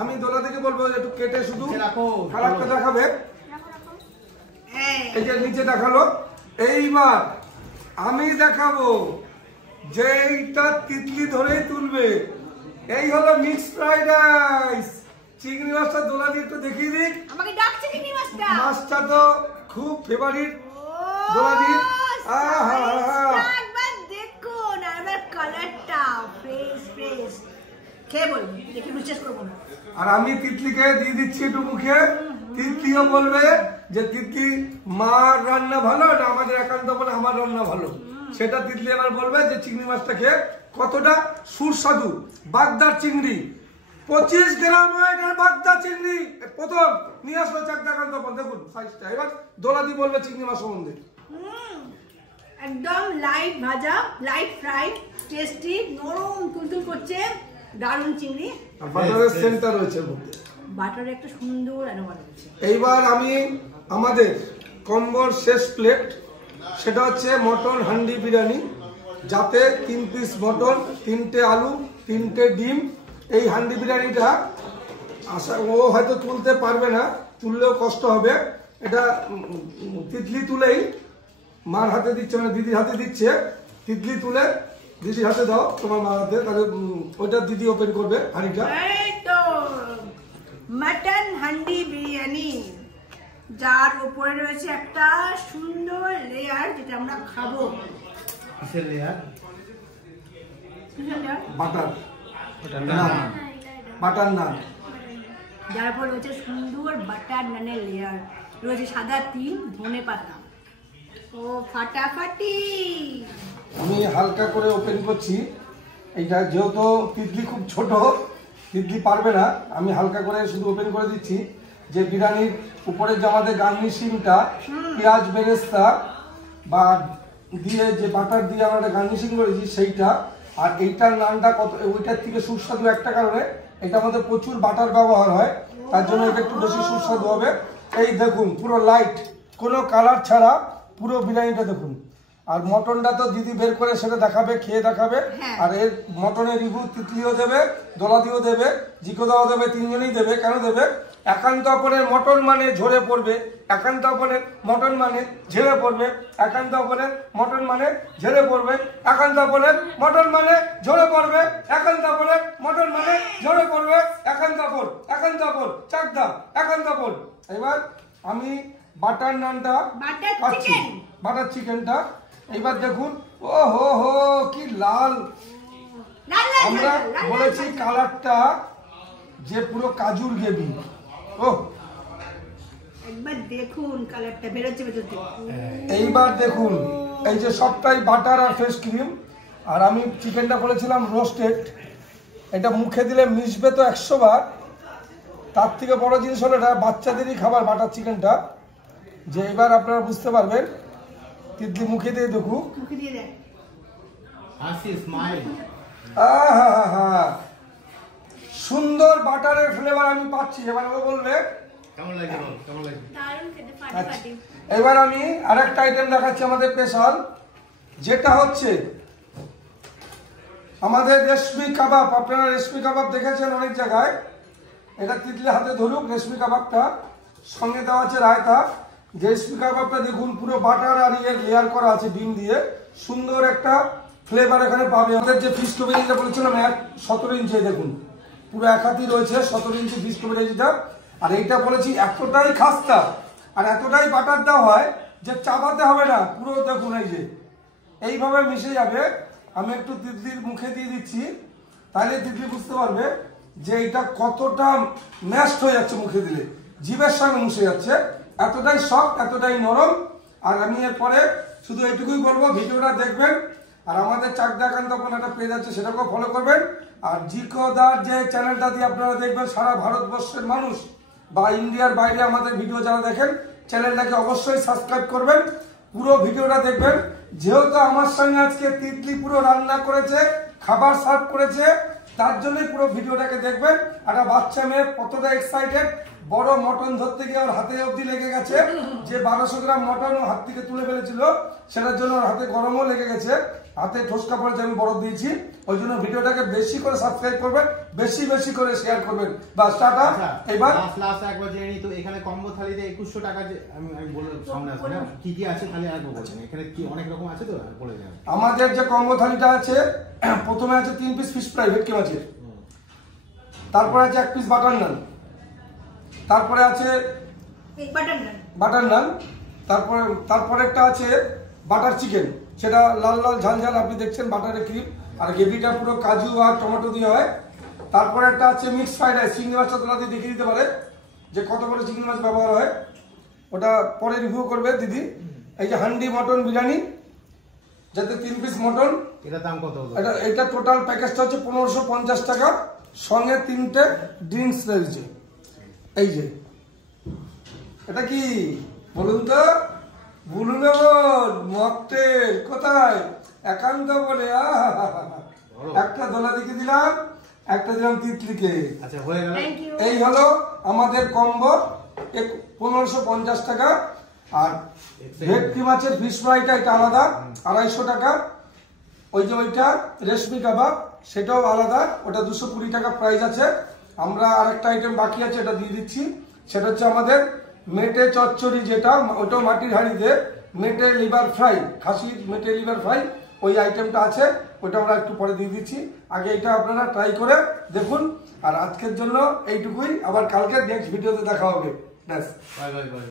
আমি দোলা থেকে বলবো একটু কেটে শুধু কালারটা দেখাবে। এই যে নিচে দেখালো, এইবার আমি দেখাবো যে এইটা তিতলি ধরেই তুলবে। এই হলো মিক্স ফ্রাইড রাইস। চিংড়ি মাছটা দোলা দিয়ে একটু দেখিয়ে দিই। আমাকে ডাকছে চিংড়ি মাছটা। মাছটা তো খুব ফেভারিট দোলা দিয়ে। একবার দেখুন আমার কালারটা ফ্রেশ ফ্রেশ। খেয়ে বলবো, দেখে বিশ্বাস করবো না। আর আমি তিতলিকে দিয়ে দিচ্ছি একটু মুখে। তিতলিও বলবে যে তিতলি মার রান্না ভালো না আমাদের একান্ত বলে আমার রান্না ভালো। সেটা তিতলি এবার বলবে যে চিংড়ি মাছটা খেয়ে কতটা সুস্বাদু। বাগদার চিংড়ি 25 গ্রাম ওয়েটের বাগদা চিংড়ি প্রথম নিয়ে আসলো চাকদাকান্ত। দেখুন সাইজটা। এবার দোলাদি বলবে চিংড়ি মাছ সম্বন্ধে। একদম লাইট ভাজা, লাইট ফ্রাই, টেস্টি, নরম তুলতুল করছে, দারুণ চিংড়ি। আর বাটারের সেন্টার রয়েছে মধ্যে, বাটার একটা সুন্দর অ্যারোমা রয়েছে। এইবার আমি আমাদের কম্বোর শেষ প্লেট, সেটা হচ্ছে মটন হান্ডি বিরিয়ানি, যাতে 3 পিস মটন, 3টে আলু, 3টে ডিম। এই হান্ডি বিরিয়ানিটা আশা ও হয়তো তুলতে পারবে না, তুললেও কষ্ট হবে। এটা তিতলি তুলেই মার হাতে দিচ্ছে, মানে দিদির হাতে দিচ্ছে। তিতলি তুলে দিদির হাতে দাও, তোমার মার হাতে, তাহলে ওইটা দিদি ওপেন করবে হাঁড়িটা। এই তো মটন হান্ডি বিরিয়ানি, যার উপরে রয়েছে একটা সুন্দর লেয়ার, যেটা আমরা খাবো। কিসের লেয়ার? বাটার নান, বাটার নান। যার উপর রয়েছে সুন্দর বাটার নানের লেয়ার, রয়েছে সাদা তিল, ধনে পাতা। ও ফাটাফাটি। আমি হালকা করে ওপেন করছি এইটা, যেহেতু তিতলি খুব ছোট, তিতলি পারবে না। আমি হালকা করে শুধু ওপেন করে দিচ্ছি। যে বিরিয়ানির উপরে যে আমাদের গার্নিশিংটা পেঁয়াজ বেরেস্তা বা দিয়ে যে বাটার দিয়ে আমরা গার্নিশিং করেছি সেইটা, আর এইটার নানটা কত ওইটার থেকে সুস্বাদু একটা কারণে এটার মধ্যে প্রচুর বাটার ব্যবহার হয়, তার জন্য এটা একটু বেশি সুস্বাদু হবে। এই দেখুন পুরো লাইট, কোনো কালার ছাড়া পুরো বিরিয়ানিটা দেখুন। আর মটনটা তো দিদি বের করে সেটা দেখাবে, খেয়ে দেখাবে। আর এর মটনের রিভিউ তিতলিও দেবে, দোলাদিও দেবে, জিকোদাও দেবে, তিনজনেই দেবে। কেন দেবে? একান্ত আপনের মটন মানে ঝরে পড়বে, একান্ত আপনের মটন মানে ঝেড়ে পড়বে, একান্ত আপনের মটন মানে ঝেড়ে পড়বে, একান্ত আপনের মটন মানে ঝরে পড়বে, একান্ত আপনের মটন মানে ঝরে পড়বে, একান্ত আপন, একান্ত আপন, চাকদা, একান্ত আপন। এবার আমি বাটার নানটা পাচ্ছি, বাটার চিকেনটা। এইবার দেখুন, ও হো হো কি লাল। আমরা বলেছি কালারটা যে পুরো কাজুর গ্রেভি। ও একবার দেখুন কালারটা বেরোচ্ছে ভেতর থেকে। এইবার দেখুন, এই যে সবটাই বাটার আর ফ্রেশ ক্রিম। আর আমি চিকেনটা করেছিলাম রোস্টেড। এটা মুখে দিলে মিশবে তো 100 বার। তার থেকে বড় জিনিস হলো এটা বাচ্চাদেরই খাবার, বাটার চিকেনটা। যে এবার আপনারা বুঝতে পারবেন। তিতলি মুখে দিয়ে দেখুন, মুখে দিয়ে দেখ, হাসি স্মাইল। সুন্দর বাটারের ফ্লেভার আমি পাচ্ছি। এবার ও বলবে কেমন লাগে, কেমন লাগে? দারুণ খেতে, ফাটাফাটি। এবার আমি আরেকটা আইটেম দেখাচ্ছি আমাদের স্পেশাল, যেটা হচ্ছে আমাদের রেশমি কাবাব। আপনারা রেশমি কাবাব দেখেছেন অনেক জায়গায়। এটা তিতলি হাতে ধরুক রেশমি কাবাবটা। সঙ্গে দেওয়া আছে রায়তা। রেশমি কাবাবটা দেখুন পুরো বাটার আর ইয়ের লেয়ার করা আছে ডিম দিয়ে। সুন্দর একটা ফ্লেভার এখানে পাবে। আমাদের যে ফিশ কভারেজটা বলেছিলাম 17 ইঞ্চি, দেখুন পুরো 1 হাতি রয়েছে 17 ইঞ্চি ফিশ কভারেজটা। আর এইটা বলেছি এতটাই খাস্তা আর এতটাই বাটার দেওয়া হয় যে চাবাতে হবে না। পুরো দেখুন এই যে এইভাবে মিশে যাবে। আমি একটু তিতলির মুখে দিয়ে দিচ্ছি, তাহলে তিতলি বুঝতে পারবে যে এটা কতটা ম্যাশড হয়ে যাচ্ছে মুখে দিলে, জিভের সঙ্গে মুছে যাচ্ছে। এতটাই সফট, এতটাই নরম। আর আমি এরপরে শুধু এইটুকুই বলবো, ভিডিওটা দেখবেন আর আমাদের চাকদাকান্ত একটা পেজ আছে সেটাকেও ফলো করবেন। আর জিকোদার যে চ্যানেলটা দিয়ে আপনারা দেখবেন, সারা ভারতবর্ষের মানুষ বা ইন্ডিয়ার বাইরে আমাদের ভিডিও যারা দেখেন, চ্যানেলটাকে অবশ্যই সাবস্ক্রাইব করবেন, পুরো ভিডিওটা দেখবেন। যেহেতু আমার সঙ্গে আজকে তিতলি পুরো রান্না করেছে, খাবার সার্ভ করেছে, তার জন্যই পুরো ভিডিওটাকে দেখবেন। একটা বাচ্চা মেয়ে কতটা এক্সাইটেড, বড় মটন ধরতে গিয়ে ওর হাতে অবধি লেগে গেছে। যে 1200 গ্রাম মটন ও হাত থেকে তুলে ফেলেছিল, সেটার জন্য ওর হাতে গরমও লেগে গেছে। হাতে ঠোসকা পড়েছে, আমি বরফ দিয়েছি। ওই জন্য ভিডিওটাকে বেশি করে সাবস্ক্রাইব করবেন, বেশি বেশি করে শেয়ার করবেন। বাস টাটা। এবার লাস্ট একবার জেনে নিই তো, এখানে কম্বো থালিতে 2100 টাকা যে আমি বলে সামনে আসবে না, কি কি আছে খালি আরেকবার বলছেন। এখানে কি অনেক রকম আছে তো, বলে দেন। আমাদের যে কম্বো থালিটা আছে, প্রথমে আছে 3 পিস ফিশ ফ্রাই ভেটকি মাছের, তারপরে আছে 1 পিস বাটার নান, তারপরে আছে বাটার নান, তারপরে একটা আছে বাটার চিকেন, সেটা লাল লাল ঝাল ঝাল আপনি দেখছেন, বাটারের ক্রিম, আর গ্রেভিটা পুরো কাজু আর টমেটো দিয়ে হয়। তারপরে একটা আছে মিক্স ফ্রাইড রাইস, চিংড়ি মাছটা তোলা দিয়ে দেখিয়ে দিতে পারে যে কত করে চিংড়ি মাছ ব্যবহার হয়, ওটা পরে রিভিউ করবে দিদি। এই যে হান্ডি মটন বিরিয়ানি, যাতে 3 পিস মটন, এটা দাম কত হলো? এটা টোটাল প্যাকেজটা হচ্ছে 1550 টাকা, সঙ্গে 3টে ড্রিঙ্কস রয়েছে। এই যে এটা কি বলুন তো, বলুন মকটেল কোথায়, একান্ত বলে একটা দোলা দিকে দিলাম, একটা দিলাম তিতলিকে। আচ্ছা হয়ে গেল। এই হলো আমাদের কম্বো 1550 টাকা। আর ভেটকি মাছের ফিশ ফ্রাইটা এটা আলাদা 250 টাকা। ওই যে ওইটা রেশমি কাবাব, সেটাও আলাদা, ওটা 220 টাকা প্রাইস আছে। আমরা আরেকটা আইটেম বাকি আছে, এটা দিয়ে দিচ্ছি। সেটা হচ্ছে আমাদের মেটে চচ্চড়ি, যেটা ওটা মাটির হাঁড়িতে মেটে লিভার ফ্রাই, খাসির মেটে লিভার ফ্রাই, ওই আইটেমটা আছে, ওটা আমরা একটু পরে দিয়ে দিচ্ছি। আগে এটা আপনারা ট্রাই করে দেখুন। আর আজকের জন্য এইটুকুই, আবার কালকে নেক্সট ভিডিওতে দেখা হবে। ব্যাস, বাই বাই বাই।